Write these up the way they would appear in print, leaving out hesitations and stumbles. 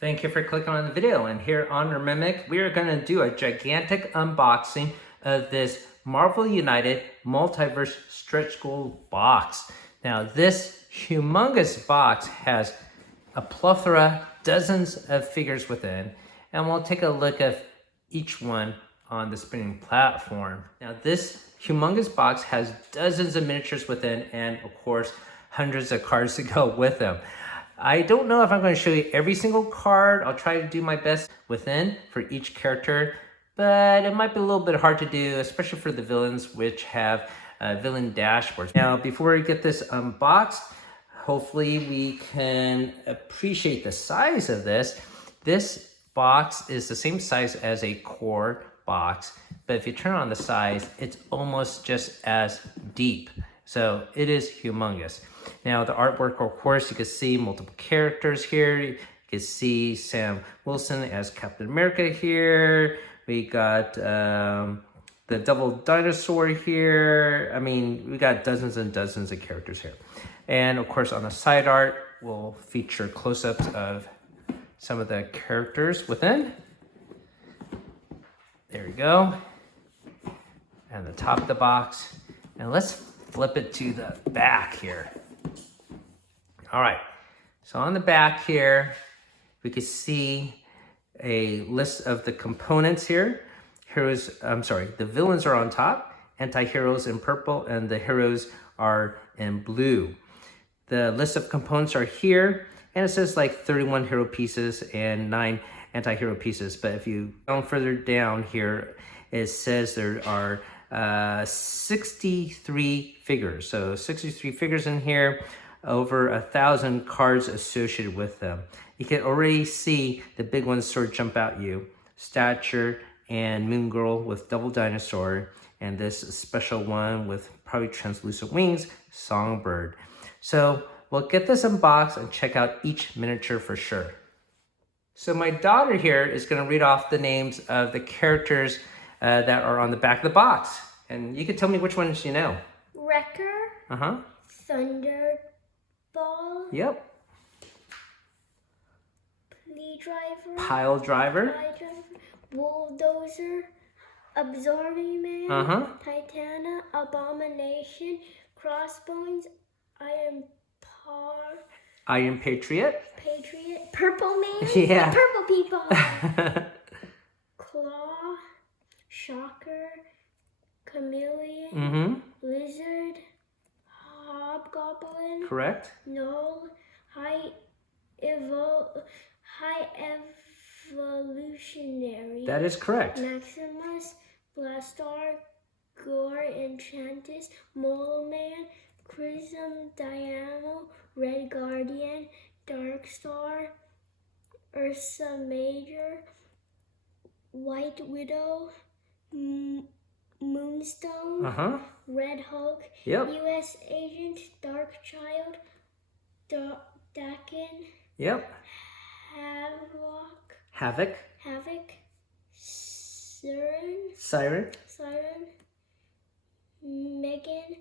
Thank you for clicking on the video, and here on Mimic, we are going to do a gigantic unboxing of this Marvel United Multiverse Stretch Goal box. Now this humongous box has a plethora, dozens of figures within, and we'll take a look at each one on the spinning platform. Now this humongous box has dozens of miniatures within and of course hundreds of cards to go with them. I don't know if I'm going to show you every single card. I'll try to do my best within for each character, but it might be a little bit hard to do, especially for the villains, which have villain dashboards. Now, before we get this unboxed, hopefully we can appreciate the size of this. This box is the same size as a core box, but if you turn on the size, it's almost just as deep. So it is humongous. Now the artwork, of course, you can see multiple characters here. You can see Sam Wilson as Captain America here. We got the double dinosaur here. I mean, we got dozens and dozens of characters here. And of course, on the side art, we'll feature close-ups of some of the characters within. There we go. And the top of the box. And let's flip it to the back here. All right, so on the back here, we can see a list of the components here. The villains are on top, anti-heroes in purple, and the heroes are in blue. The list of components are here, and it says like 31 hero pieces and 9 anti-hero pieces. But if you go further down here, it says there are 63 figures. So 63 figures in here, over 1,000 cards associated with them. You can already see the big ones sort of jump out you. Stature and Moon Girl with double dinosaur, and this special one with probably translucent wings, Songbird. So we'll get this unboxed and check out each miniature for sure. So my daughter here is going to read off the names of the characters that are on the back of the box. And you can tell me which ones you know. Wrecker. Thunderball. Yep. Pile driver. Bulldozer. Absorbing Man. Titana. Abomination. Crossbones. Iron Patriot. Purple Man. Yeah. Purple people. Claw. Shocker. Chameleon. Lizard. Hobgoblin. Correct. Null. High evolutionary. That is correct. Maximus. Blastar. Gore. Enchantress. Mole Man. Chrism. Diamo. Red Guardian. Dark Star. Ursa Major. White Widow. Moonstone. Red Hulk. Yep. U.S. Agent. Dark Child. Dakin. Yep. Havoc. Siren. Megan.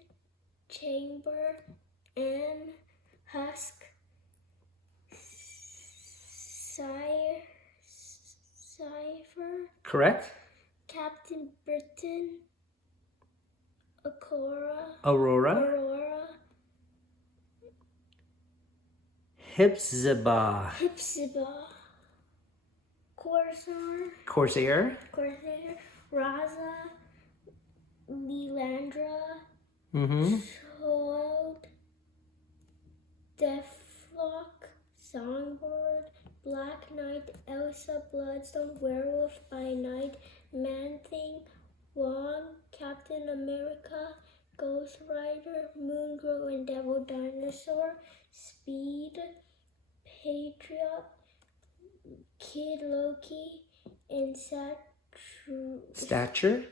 Chamber. Anne. Husk. Cypher. Correct. Captain Britain. Aurora. Hipzibah. Corsair. Raza. Lilandra. Sold. Deathlock. Songbird. Black Knight. Elsa. Bloodstone. Werewolf by Night. Man-Thing. Wong. Captain America. Ghost Rider. Moon Girl and Devil Dinosaur. Speed. Patriot. Kid Loki. And Stature. Stature.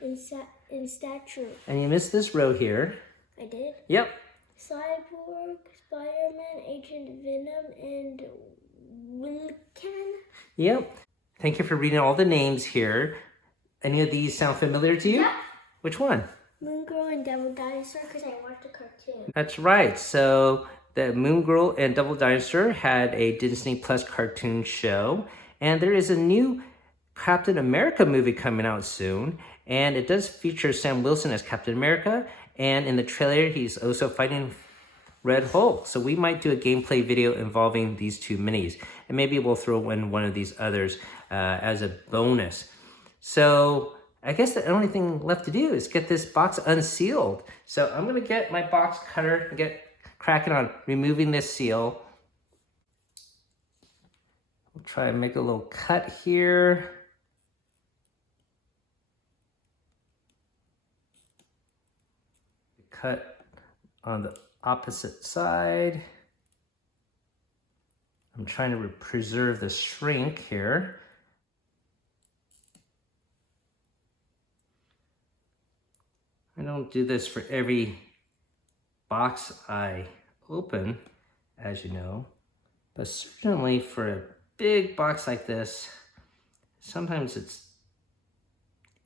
And you missed this row here. I did? Yep. Cyborg, Spider-Man, Agent Venom, and Wilken. Yep. Thank you for reading all the names here. Any of these sound familiar to you? Yep. Which one? Moon Girl and Devil Dinosaur, because I watched the cartoon. That's right. So the Moon Girl and Double Dinosaur had a Disney Plus cartoon show, and there is a new Captain America movie coming out soon, and it does feature Sam Wilson as Captain America, and in the trailer he's also fighting Red Hulk. So we might do a gameplay video involving these two minis, and maybe we'll throw in one of these others as a bonus. So I guess the only thing left to do is get this box unsealed. So I'm gonna get my box cutter and get cracking on removing this seal. We'll try and make a little cut here. Cut on the opposite side. I'm trying to preserve the shrink here. I don't do this for every box I open, as you know, but certainly for a big box like this, sometimes it's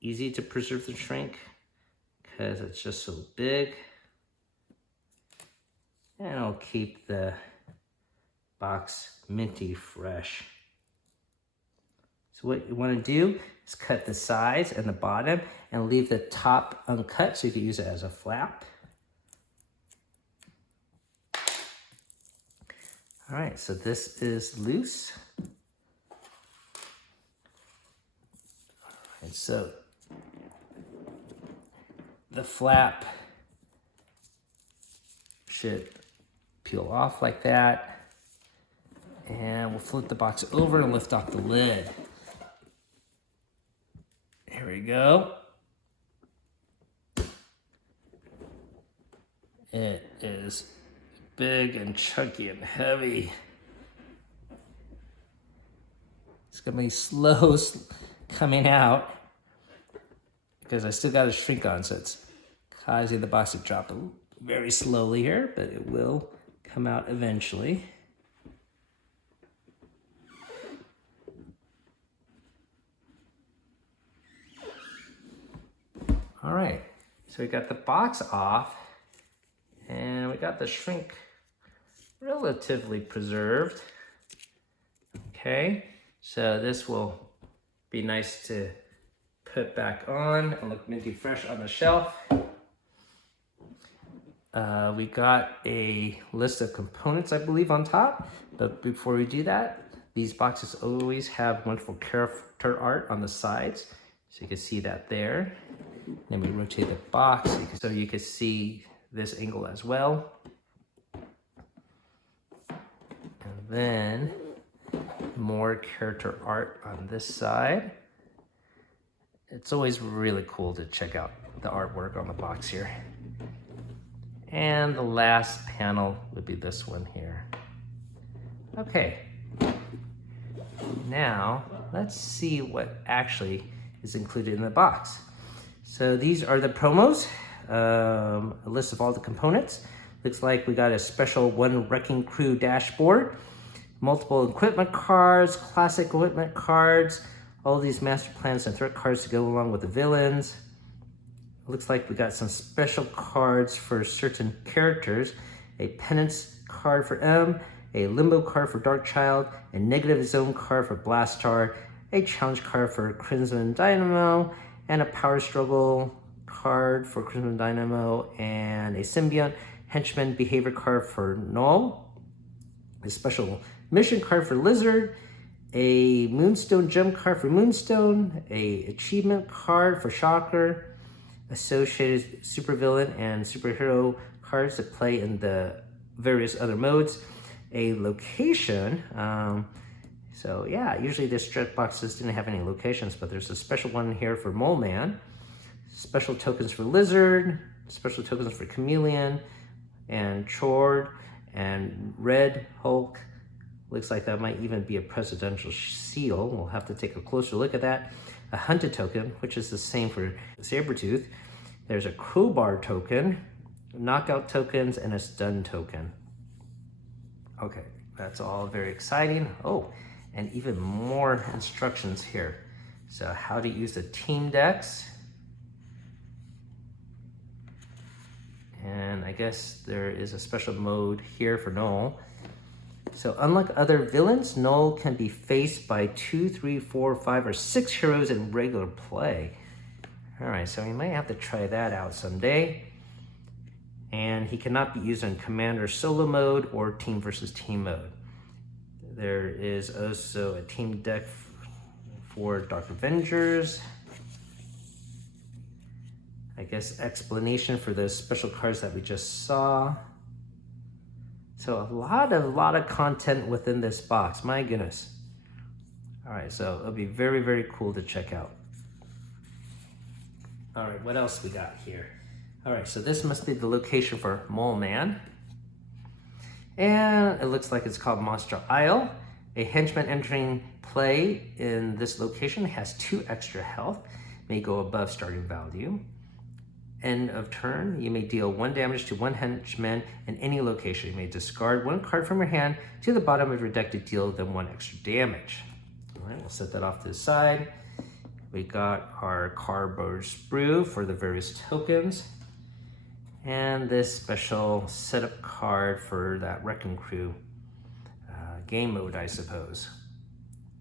easy to preserve the shrink because it's just so big. And I'll keep the box minty fresh. So what you want to do is cut the sides and the bottom and leave the top uncut so you can use it as a flap. All right, so this is loose. And so the flap should peel off like that. And we'll flip the box over and lift off the lid. Here we go. It is big and chunky and heavy. It's gonna be slow coming out because I still got a shrink on, so it's causing the box to drop very slowly here, but it will come out eventually. All right, so we got the box off and we got the shrink relatively preserved. Okay, so this will be nice to put back on and look minty fresh on the shelf. We got a list of components, I believe, on top, but before we do that, these boxes always have wonderful character art on the sides, so you can see that there. Then we rotate the box so you can see this angle as well. And then more character art on this side. It's always really cool to check out the artwork on the box here. And the last panel would be this one here. Okay, now let's see what actually is included in the box. So these are the promos, a list of all the components. Looks like we got a special one wrecking crew dashboard, multiple equipment cards, classic equipment cards, all these master plans and threat cards to go along with the villains. It looks like we got some special cards for certain characters, a penance card for M, a limbo card for Darkchild, a negative zone card for Blastar, a challenge card for Crimson Dynamo, and a power struggle card for Crimson Dynamo, and a symbiont henchman behavior card for Null, a special mission card for Lizard, a Moonstone gem card for Moonstone, a achievement card for Shocker, associated supervillain and superhero cards that play in the various other modes, a location. So yeah, usually the stretch boxes didn't have any locations, but there's a special one here for Mole Man, special tokens for Lizard, special tokens for Chameleon and Chord and Red Hulk. Looks like that might even be a presidential seal. We'll have to take a closer look at that. A hunted token, which is the same for Sabretooth. There's a crowbar token, knockout tokens, and a stun token. Okay, that's all very exciting. Oh, and even more instructions here. So how to use the team decks. And I guess there is a special mode here for Null. So unlike other villains, Null can be faced by 2, 3, 4, 5, or 6 heroes in regular play. All right, so we might have to try that out someday. And he cannot be used in Commander solo mode or team versus team mode. There is also a team deck for Dark Avengers. I guess explanation for those special cards that we just saw. So a lot of content within this box, my goodness. All right, so it'll be very, very cool to check out. All right, what else we got here? All right, so this must be the location for Mole Man. And it looks like it's called Monster Isle. A henchman entering play in this location has 2 extra health, may go above starting value. End of turn, you may deal 1 damage to 1 henchman in any location. You may discard 1 card from your hand to the bottom of your deck to deal them 1 extra damage. All right, we'll set that off to the side. We got our cardboard sprue for the various tokens. And this special setup card for that Wrecking Crew game mode, I suppose.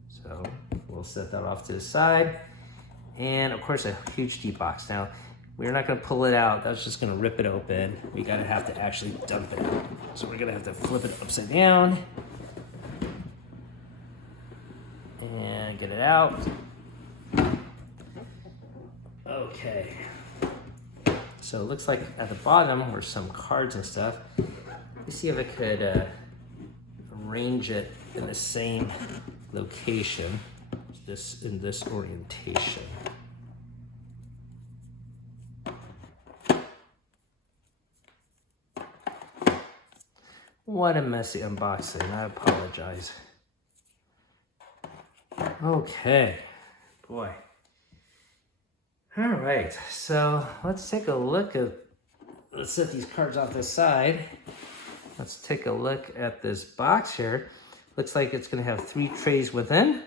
So we'll set that off to the side. And of course, a huge deep box. Now, we're not gonna pull it out. That's just gonna rip it open. We gotta have to actually dump it. So we're gonna have to flip it upside down. And get it out. Okay. So it looks like at the bottom were some cards and stuff. Let's see if I could arrange it in the same location, in this orientation. What a messy unboxing, I apologize. Okay, boy. All right, so let's take a look at, let's set these cards off to the side. Let's take a look at this box here. Looks like it's gonna have 3 trays within,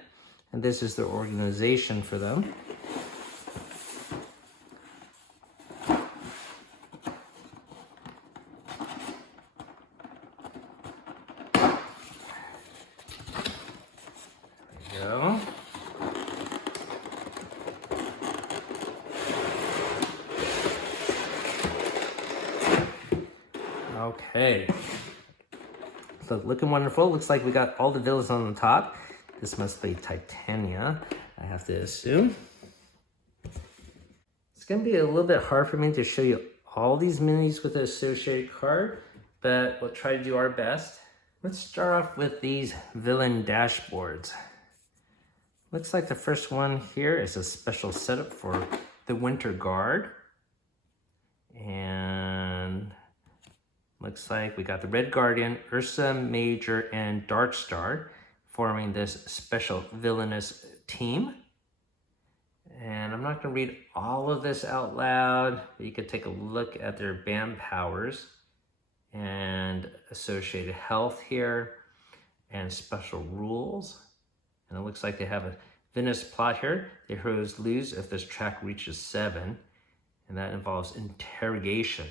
and this is the organization for them. There we go. Okay, so looking wonderful. Looks like we got all the villains on the top. This must be Titania, I have to assume. It's gonna be a little bit hard for me to show you all these minis with the associated card, but we'll try to do our best. Let's start off with these villain dashboards. Looks like the first one here is a special setup for the Winter Guard. And looks like we got the Red Guardian, Ursa Major, and Darkstar forming this special villainous team. And I'm not going to read all of this out loud, but you could take a look at their band powers and associated health here and special rules. And it looks like they have a Venus plot here. The heroes lose if this track reaches 7, and that involves interrogation.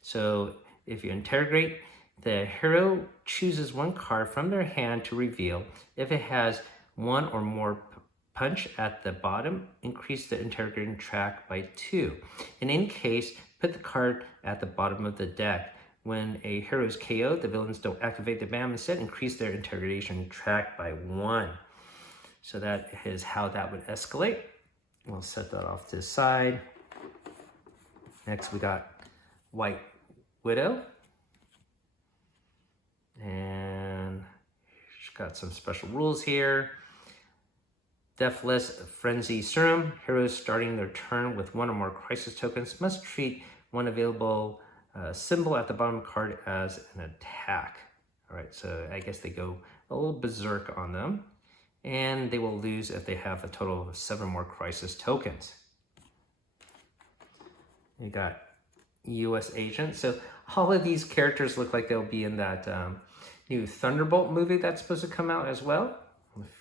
So if you interrogate, the hero chooses 1 card from their hand to reveal. If it has 1 or more punch at the bottom, increase the interrogating track by 2. In any case, put the card at the bottom of the deck. When a hero is KO'd, the villains don't activate the BAM, instead increase their interrogation track by 1. So that is how that would escalate. We'll set that off to the side. Next we got White Widow. And she's got some special rules here. Deathless Frenzy Serum. Heroes starting their turn with 1 or more crisis tokens must treat 1 available symbol at the bottom card as an attack. All right, so I guess they go a little berserk on them. And they will lose if they have a total of 7 more crisis tokens. You got US Agent. So all of these characters look like they'll be in that new Thunderbolt movie that's supposed to come out as well,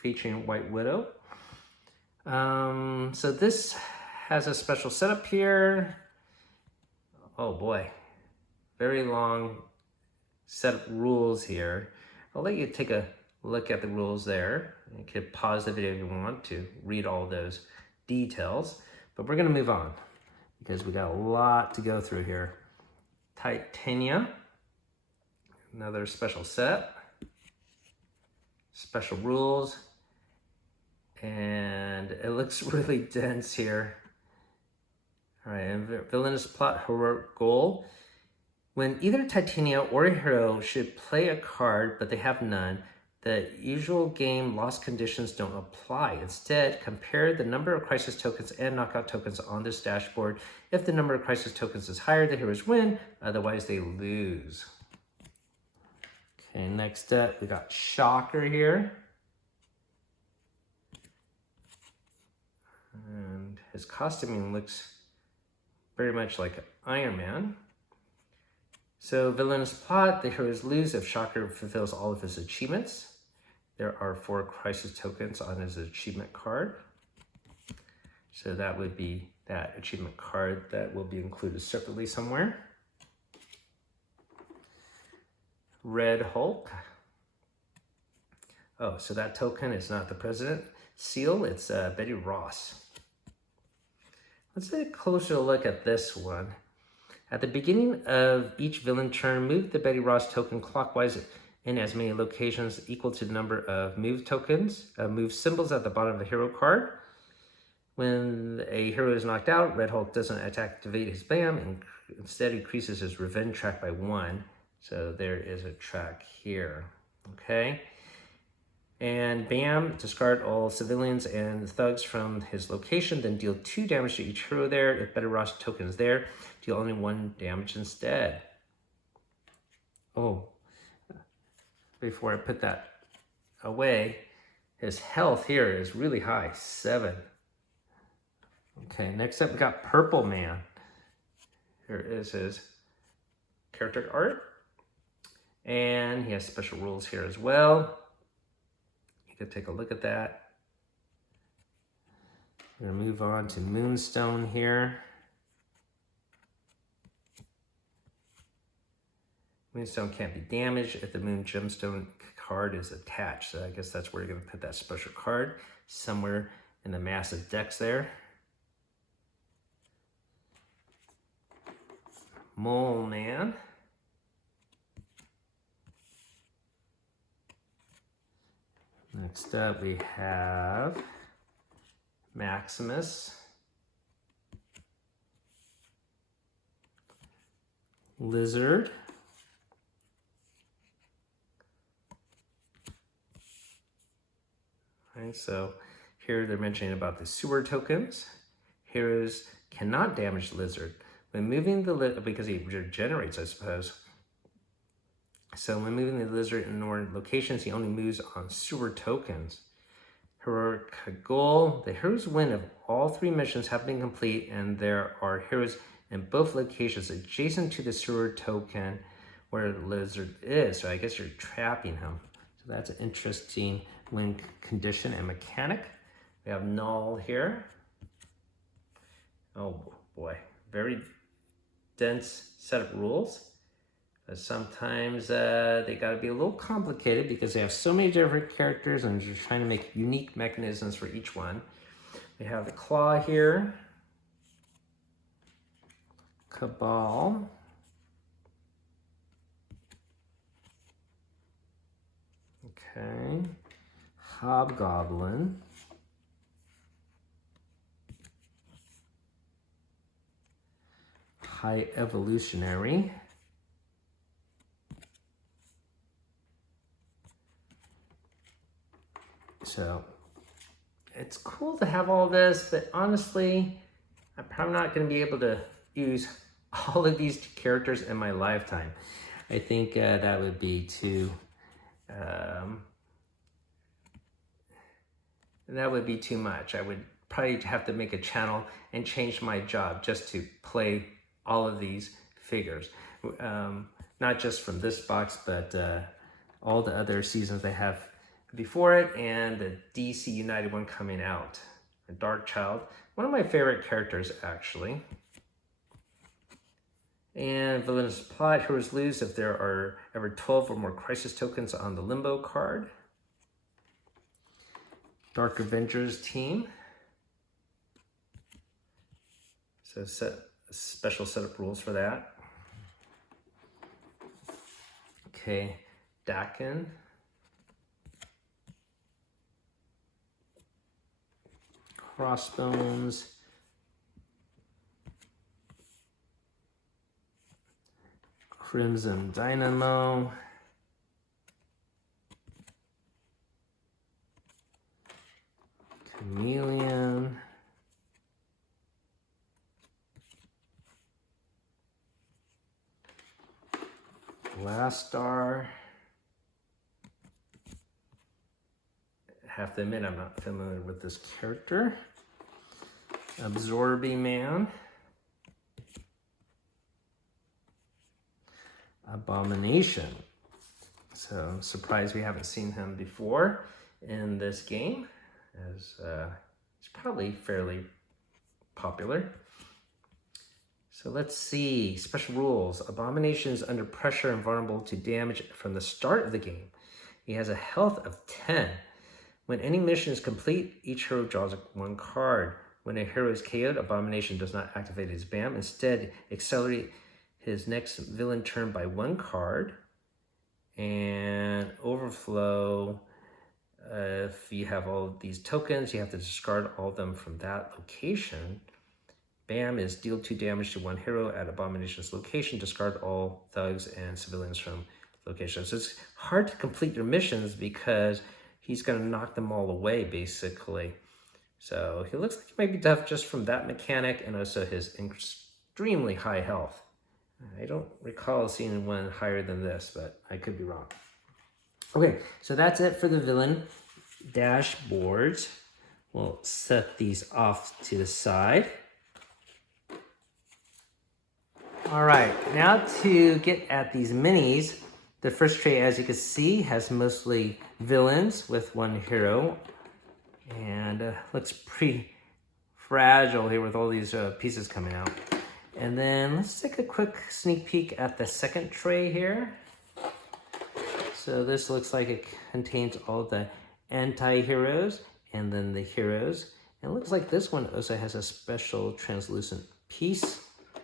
featuring White Widow. So this has a special setup here. Oh boy. very long set of rules here. I'll let you take a look at the rules there. You could pause the video if you want to read all those details, but we're gonna move on because we got a lot to go through here. Titania, another special set, special rules, and it looks really dense here. All right, and villainous plot, heroic goal. When either Titania or a hero should play a card, but they have none, the usual game lost conditions don't apply. Instead, compare the number of crisis tokens and knockout tokens on this dashboard. If the number of crisis tokens is higher, the heroes win, otherwise they lose. Okay, next up, we got Shocker here. And his costuming looks very much like Iron Man. So villainous plot, the heroes lose if Shocker fulfills all of his achievements. There are 4 crisis tokens on his achievement card. So that would be that achievement card that will be included separately somewhere. Red Hulk. Oh, so that token is not the president seal, it's Betty Ross. Let's take a closer look at this one. At the beginning of each villain turn, move the Betty Ross token clockwise in as many locations equal to the number of move tokens, move symbols at the bottom of the hero card. When a hero is knocked out, Red Hulk doesn't activate his BAM and instead increases his revenge track by 1. So there is a track here, okay? And BAM, discard all civilians and thugs from his location, then deal 2 damage to each hero there. If Betty Ross token is there, deal only 1 damage instead. Oh, before I put that away, his health here is really high, 7. Okay, next up we got Purple Man. Here is his character art. And he has special rules here as well. You can take a look at that. We're gonna move on to Moonstone here. Moonstone can't be damaged if the Moon Gemstone card is attached. So I guess that's where you're gonna put that special card, somewhere in the massive decks there. Mole Man. Next up we have Maximus. Lizard. Right, so here they're mentioning about the sewer tokens. Heroes cannot damage the lizard. When moving the lizard, because he regenerates, I suppose. So when moving the lizard in normal locations, he only moves on sewer tokens. Heroic goal. The heroes win if all 3 missions have been complete and there are heroes in both locations adjacent to the sewer token where the lizard is. So I guess you're trapping him. So that's an interesting win condition and mechanic. We have Null here. Oh boy, very dense set of rules. Sometimes they got to be a little complicated because they have so many different characters and you're trying to make unique mechanisms for each one. We have the Claw here. Cabal. Okay. Hobgoblin. High Evolutionary. So it's cool to have all this, but honestly, I'm probably not going to be able to use all of these characters in my lifetime. I think that would be too much. I would probably have to make a channel and change my job just to play all of these figures. Not just from this box, but all the other seasons they have before it and the DC United one coming out. Dark Child, one of my favorite characters actually. And villainous plot, heroes lose if there are ever 12 or more crisis tokens on the limbo card. Dark Avengers team. So special setup rules for that. Okay, Dakin. Crossbones. Crimson Dynamo. Chameleon. Last Star. I have to admit, I'm not familiar with this character. Absorbing Man. Abomination. So I'm surprised we haven't seen him before in this game, as he's probably fairly popular. So let's see, special rules. Abomination is under pressure and vulnerable to damage from the start of the game. He has a health of 10. When any mission is complete, each hero draws one card. When a hero is KO'd, Abomination does not activate his BAM. Instead, accelerate his next villain turn by one card. And Overflow, if you have all of these tokens, you have to discard all of them from that location. BAM is deal 2 damage to one hero at Abomination's location. Discard all thugs and civilians from location. So it's hard to complete your missions because he's going to knock them all away, basically. So he looks like he might be tough just from that mechanic and also his extremely high health. I don't recall seeing one higher than this, but I could be wrong. Okay, so that's it for the villain dashboards. We'll set these off to the side. All right, now to get at these minis. The first tray, as you can see, has mostly villains with one hero. And looks pretty fragile here with all these pieces coming out. And then let's take a quick sneak peek at the second tray here. So this looks like it contains all the anti-heroes and then the heroes. And it looks like this one also has a special translucent piece.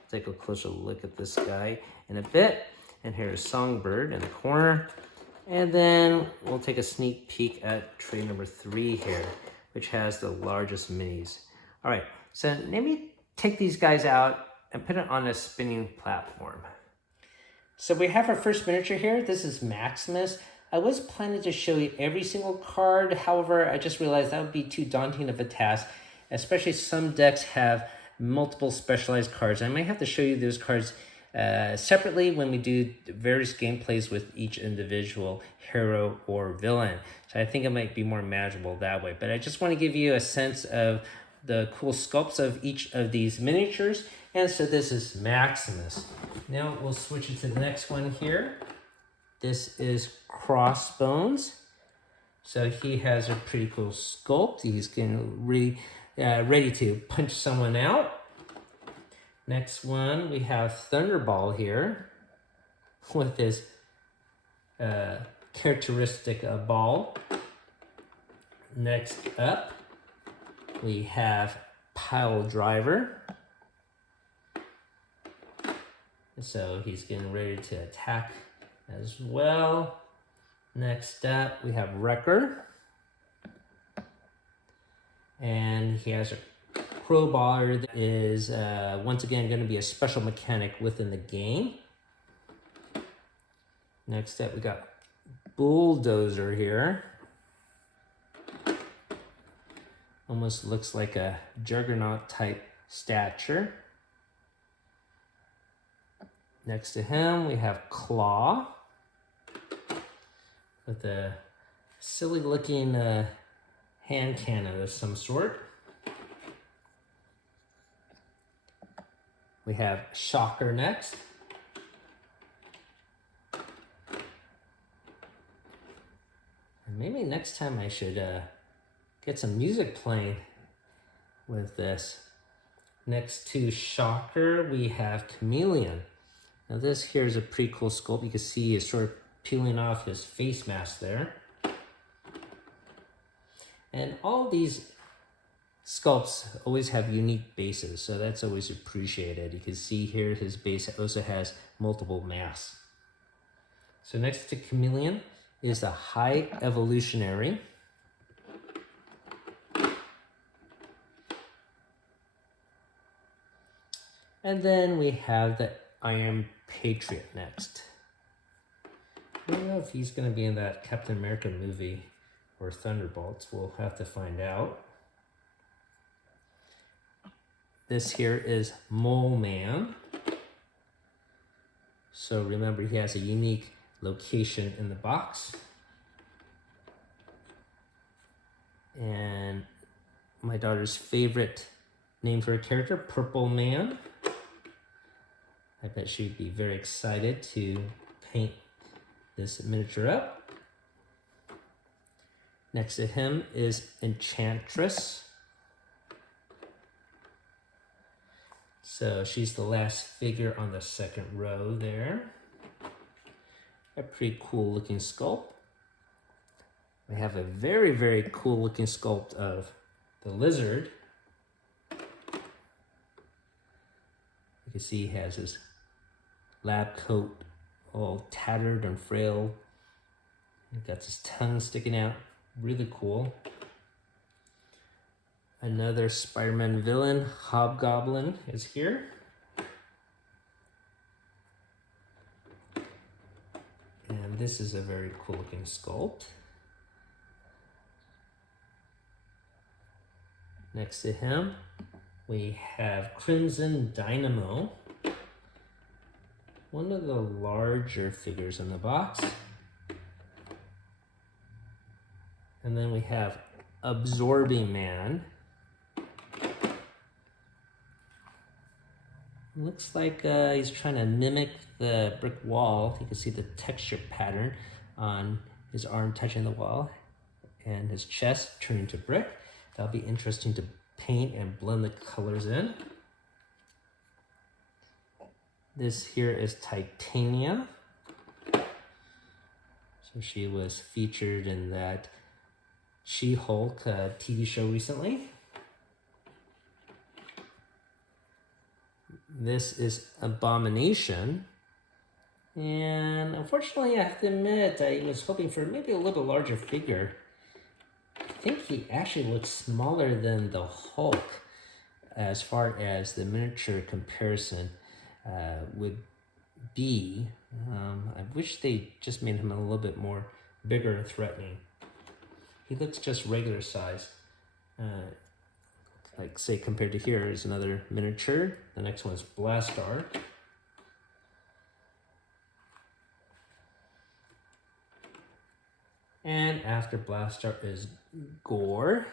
Take a closer look at this guy in a bit. And here's Songbird in the corner. And then we'll take a sneak peek at tray number 3 here, which has the largest minis. All right, so maybe take these guys out and put it on a spinning platform. So we have our first miniature here. This is Maximus. I was planning to show you every single card. However, I just realized that would be too daunting of a task, especially some decks have multiple specialized cards. I might have to show you those cards separately when we do various gameplays with each individual hero or villain. So I think it might be more manageable that way. But I just want to give you a sense of the cool sculpts of each of these miniatures. And so this is Maximus. Now we'll switch it to the next one here. This is Crossbones. So he has a pretty cool sculpt. He's getting ready to punch someone out. Next one, we have Thunderball here with his characteristic ball. Next up, we have Pile Driver. So he's getting ready to attack as well. Next up, we have Wrecker. And he has a crowbar that is, once again, going to be a special mechanic within the game. Next up, we got Bulldozer here. Almost looks like a Juggernaut type stature. Next to him, we have Claw with a silly looking hand cannon of some sort. We have Shocker next. And maybe next time I should get some music playing with this. Next to Shocker, we have Chameleon. Now this here is a pretty cool sculpt. You can see he's sort of peeling off his face mask there. And all these sculpts always have unique bases, so that's always appreciated. You can see here his base also has multiple masks. So next to Chameleon is the High Evolutionary. And then we have the Iron Patriot next. I don't know if he's going to be in that Captain America movie or Thunderbolts. We'll have to find out. This here is Mole Man. So remember, he has a unique location in the box. And my daughter's favorite name for a character, Purple Man. I bet she'd be very excited to paint this miniature up. Next to him is Enchantress. So she's the last figure on the second row there. A pretty cool looking sculpt. We have a very, very cool looking sculpt of the lizard. You can see he has his lab coat all tattered and frail. He got his tongue sticking out. Really cool. Another Spider-Man villain, Hobgoblin, is here. And this is a very cool looking sculpt. Next to him, we have Crimson Dynamo. One of the larger figures in the box. And then we have Absorbing Man. Looks like he's trying to mimic the brick wall. You can see the texture pattern on his arm touching the wall and his chest turning to brick. That'll be interesting to paint and blend the colors in. This here is Titania. So she was featured in that She-Hulk TV show recently. This is Abomination. And unfortunately, I have to admit, I was hoping for maybe a little larger figure. I think he actually looks smaller than the Hulk as far as the miniature comparison would be. I wish they just made him a little bit more bigger and threatening. He looks just regular size. Like say compared to here is another miniature. The next one is Blastar. And after Blastar is Gore.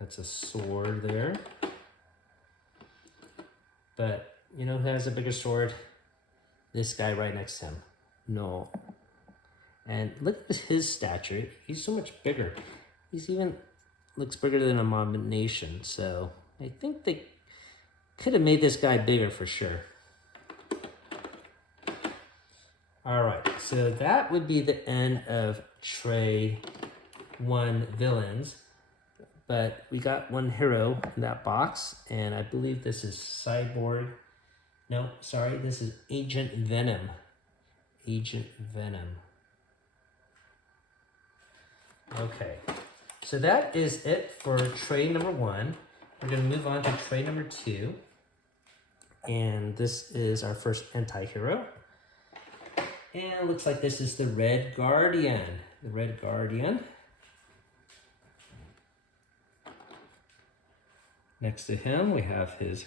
That's a sword there. But you know who has a bigger sword? This guy right next to him. No. And look at his stature. He's so much bigger. He's even looks bigger than Abomination. So I think they could have made this guy bigger for sure. All right, so that would be the end of Tray 1 Villains. But we got one hero in that box, and I believe this is Cyborg. No, sorry, this is Agent Venom. Agent Venom. Okay, so that is it for tray number 1. We're going to move on to tray number 2. And this is our first anti-hero. And it looks like this is the Red Guardian. The Red Guardian. Next to him, we have his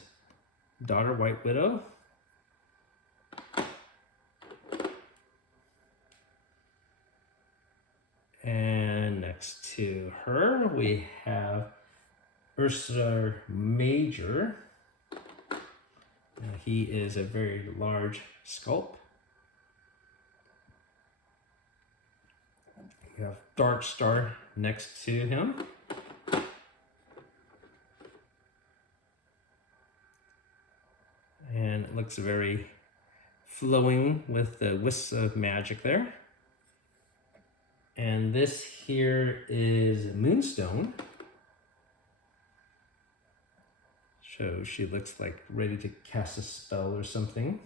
daughter, White Widow. And next to her, we have Ursa Major. He is a very large sculpt. We have Dark Star next to him. And looks very flowing with the wisps of magic there. And this here is Moonstone. So she looks like ready to cast a spell or something.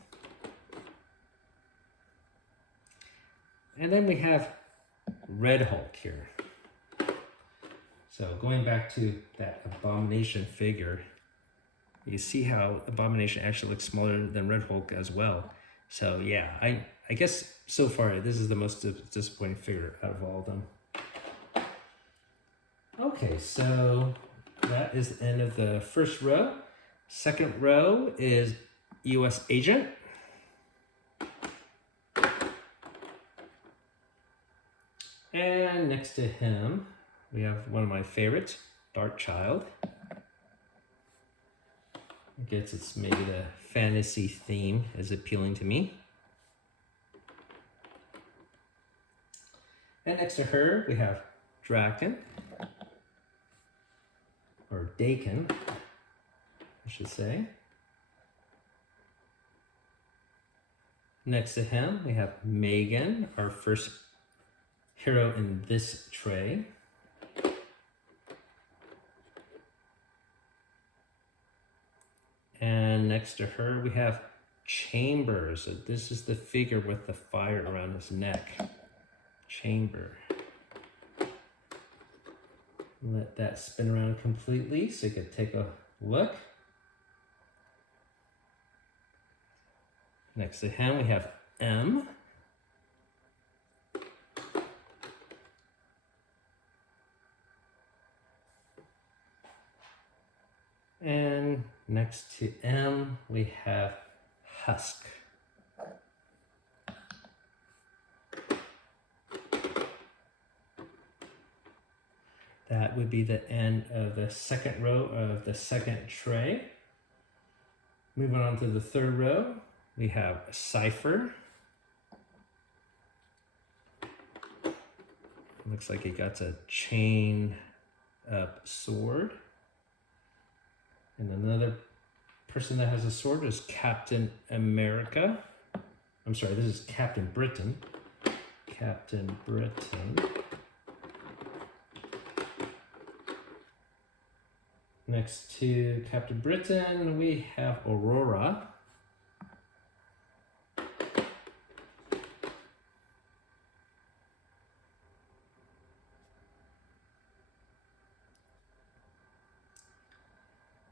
And then we have Red Hulk here. So going back to that Abomination figure, you see how Abomination actually looks smaller than Red Hulk as well. So yeah, I guess so far this is the most disappointing figure out of all of them. Okay, so that is the end of the first row. Second row is US Agent. And next to him, we have one of my favorites, Dark Child. I guess it's maybe the fantasy theme is appealing to me. And next to her, we have Draken, or Daken, I should say. Next to him, we have Megan, our first hero in this tray. And next to her, we have Chamber. So this is the figure with the fire around his neck. Chamber. Let that spin around completely so you can take a look. Next to him, we have M. And next to M, we have Husk. That would be the end of the second row of the second tray. Moving on to the third row, we have Cypher. Looks like he got a chain up sword. And another person that has a sword is Captain America. I'm sorry, this is Captain Britain. Captain Britain. Next to Captain Britain, we have Aurora.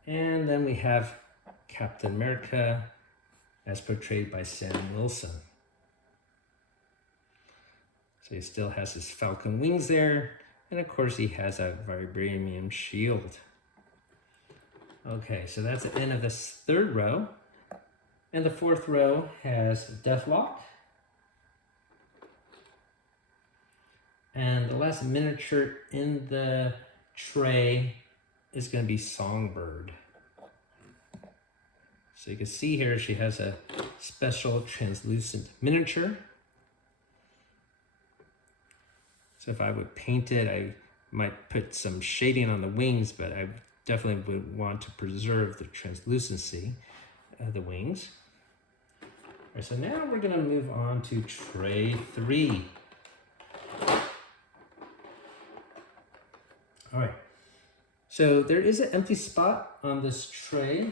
And then we have Captain America as portrayed by Sam Wilson. So he still has his falcon wings there. And of course he has a vibranium shield. Okay, so that's the end of this third row. And the fourth row has Deathlock. And the last miniature in the tray is going to be Songbird. So you can see here she has a special translucent miniature. So if I would paint it, I might put some shading on the wings, but I definitely would want to preserve the translucency of the wings. All right, so now we're going to move on to tray 3. All right. So there is an empty spot on this tray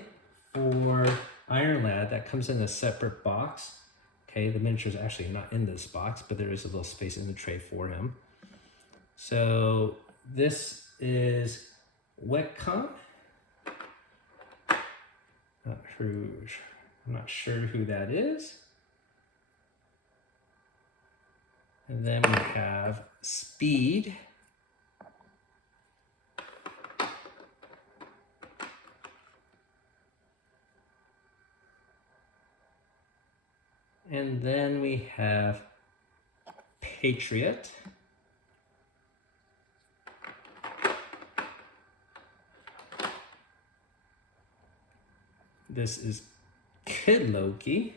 for Iron Lad that comes in a separate box. Okay, the miniature is actually not in this box, but there is a little space in the tray for him. So this is Wetcom. I'm not sure who that is. And then we have Speed. And then we have Patriot. This is Kid Loki.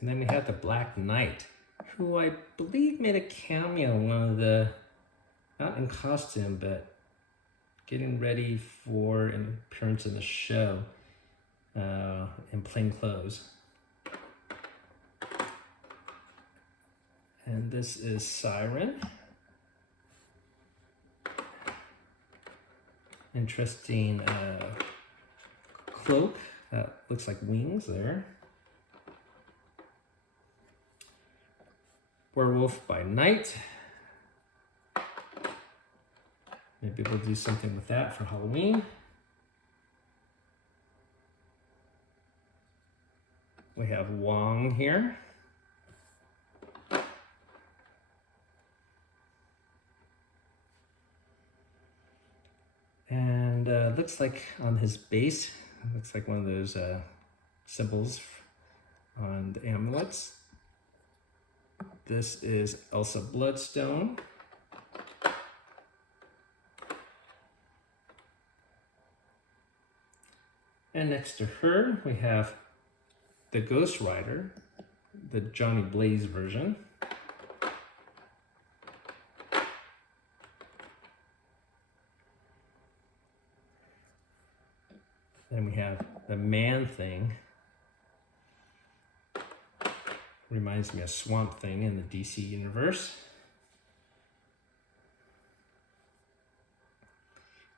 And then we have the Black Knight. who I believe made a cameo in one of the, not in costume, but getting ready for an appearance in the show in plain clothes. And this is Siren. Interesting cloak that looks like wings there. Werewolf by night. Maybe we'll do something with that for Halloween. We have Wong here. And looks like on his base, looks like one of those symbols on the amulets. This is Elsa Bloodstone. And next to her, we have the Ghost Rider, the Johnny Blaze version. Then we have the Man Thing. Reminds me of Swamp Thing in the DC universe.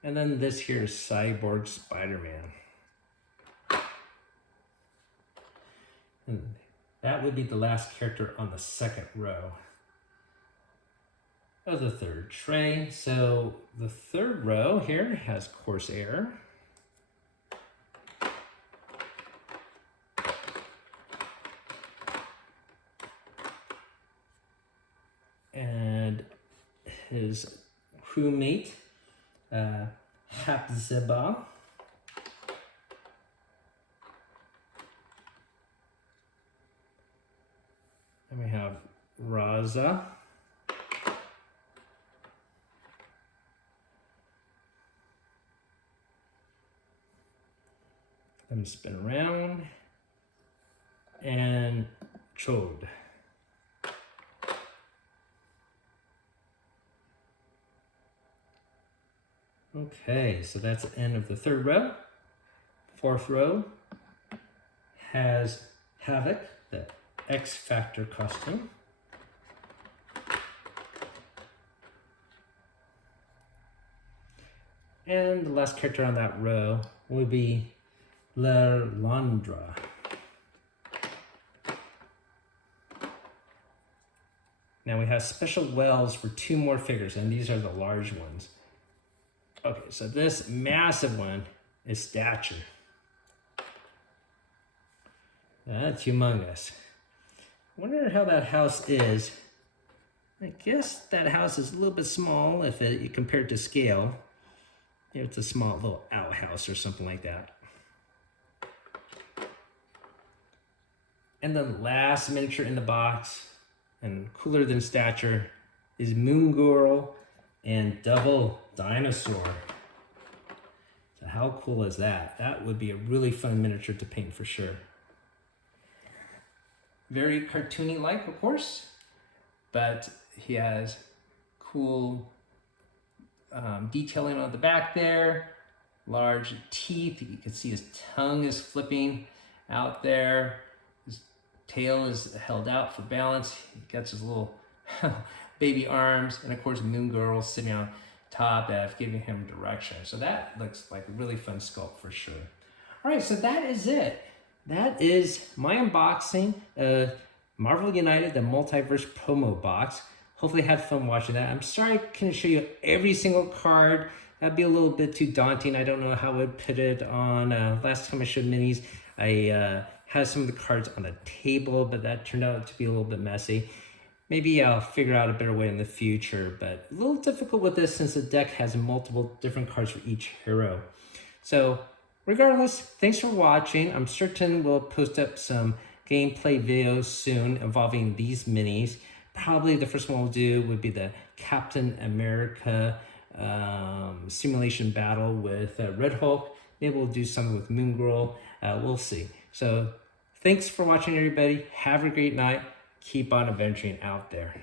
And then this here is Cyborg Spider-Man. And that would be the last character on the second row of the third tray. So the third row here has Corsair. And his crewmate, Hepzibah. And we have Raza. Let me spin around. And Chode. Okay, so that's the end of the third row. Fourth row has Havoc, the X Factor costume. And the last character on that row will be Lerlandra. Now we have special wells for 2 more figures, and these are the large ones. Okay, so this massive one is Stature. That's humongous. I wonder how that house is. I guess that house is a little bit small if you compare it to scale. It's a small little outhouse or something like that. And the last miniature in the box, and cooler than Stature, is Moon Girl and Double Dinosaur. So how cool is that? That would be a really fun miniature to paint for sure. Very cartoony-like, of course, but he has cool detailing on the back there, large teeth. You can see his tongue is flipping out there. His tail is held out for balance. He gets his little baby arms, and of course Moon Girl sitting on top giving him direction. So that looks like a really fun sculpt for sure. All right, so that is it. That is my unboxing of Marvel United, the Multiverse promo box. Hopefully you had fun watching that. I'm sorry I couldn't show you every single card. That'd be a little bit too daunting. I don't know how I would put it on. Last time I showed minis, I had some of the cards on the table, but that turned out to be a little bit messy. Maybe I'll figure out a better way in the future, but a little difficult with this since the deck has multiple different cards for each hero. So regardless, thanks for watching. I'm certain we'll post up some gameplay videos soon involving these minis. Probably the first one we'll do would be the Captain America simulation battle with Red Hulk. Maybe we'll do something with Moon Girl. We'll see. So thanks for watching, everybody. Have a great night. keep on adventuring out there.